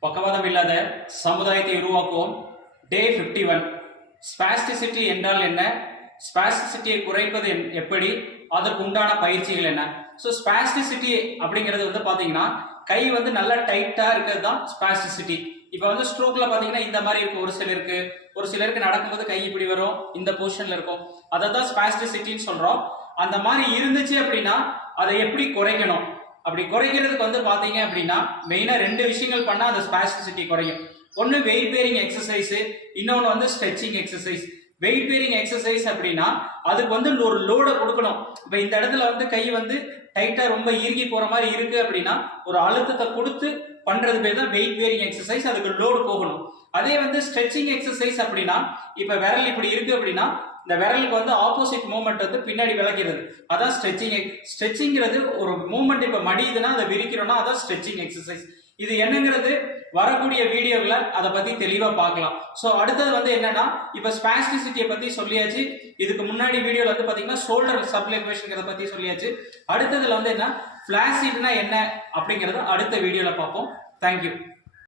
பக்கவாதம் இல்லாத சமுதாயத்தை உருவாக்குவோம். டே ஃபிஃப்டி ஒன் ஸ்பாஸ்டிசிட்டி என்றால் என்ன? ஸ்பாஸ்டிசிட்டியை குறைப்பது என்- எப்படி? அதற்கு உண்டான பயிற்சிகள் என்ன? ஸோ ஸ்பாஸ்டிசிட்டி அப்படிங்கிறது வந்து பார்த்தீங்கன்னா கை வந்து நல்லா டைட்டாக இருக்கிறது தான் ஸ்பாஸ்டிசிட்டி இப்போ வந்து ஸ்ட்ரோக்ல பார்த்தீங்கன்னா இந்த மாதிரி இருக்கு ஒரு சிலருக்கு. ஒரு சிலருக்கு நடக்கும்போது கை இப்படி வரும் இந்த பொசிஷன்ல இருக்கும். அதை தான் ஸ்பாஸ்டிசிட்டின்னு சொல்கிறோம் அந்த மாதிரி இருந்துச்சு அப்படின்னா அதை எப்படி குறைக்கணும்? அப்படி குறைக்கிறதுக்கு வந்து பார்த்தீங்க அப்படின்னா மெயினாக ரெண்டு விஷயங்கள் பண்ணால் அந்த ஸ்பாஸ்டிசிட்டி குறையும். ஒன்று வெயிட் பேரிங் எக்ஸசைஸு இன்னொன்று வந்து stretching exercise weight bearing exercise அப்படின்னா அதுக்கு வந்து ஒரு லோடை கொடுக்கணும். இப்போ இந்த இடத்துல வந்து கை வந்து டைட்டாக ரொம்ப இறுகி போகிற மாதிரி இருக்கு அப்படின்னா ஒரு அழுத்தத்தை கொடுத்து பண்ணுறது பேர் தான் வெயிட் பேரிங் எக்ஸசைஸ் அதுக்கு லோடு போகணும். அதே வந்து ஸ்ட்ரெச்சிங் எக்ஸசைஸ் அப்படின்னா இப்போ விரல் இப்படி இருக்கு அப்படின்னா இந்த விரலுக்கு வந்து ஆப்போசிட் மூமெண்ட் வந்து பின்னாடி விளக்கிறது அதான் ஸ்ட்ரெச்சிங் ஸ்ட்ரெச்சிங்கிறது ஒரு மூமெண்ட் இப்போ மடியுதுன்னா அதை விரிக்கிறோம்னா அதான் ஸ்ட்ரெச்சிங் எக்ஸசைஸ் இது என்னங்கிறது வரக்கூடிய வீடியோவில் அதை பற்றி தெளிவாக பார்க்கலாம். ஸோ அடுத்தது வந்து என்னன்னா இப்போ ஸ்பாஸ்டிசிட்டியை பற்றி சொல்லியாச்சு. இதுக்கு முன்னாடி வீடியோவில் வந்து பார்த்தீங்கன்னா ஷோல்டர் சப்ளிகேஷன்ங்கிறத பற்றி சொல்லியாச்சு. அடுத்ததுல வந்து என்ன? ஃபிளாசிட்னா என்ன அப்படிங்கறத அடுத்த வீடியோவில் பார்ப்போம். தேங்க்யூ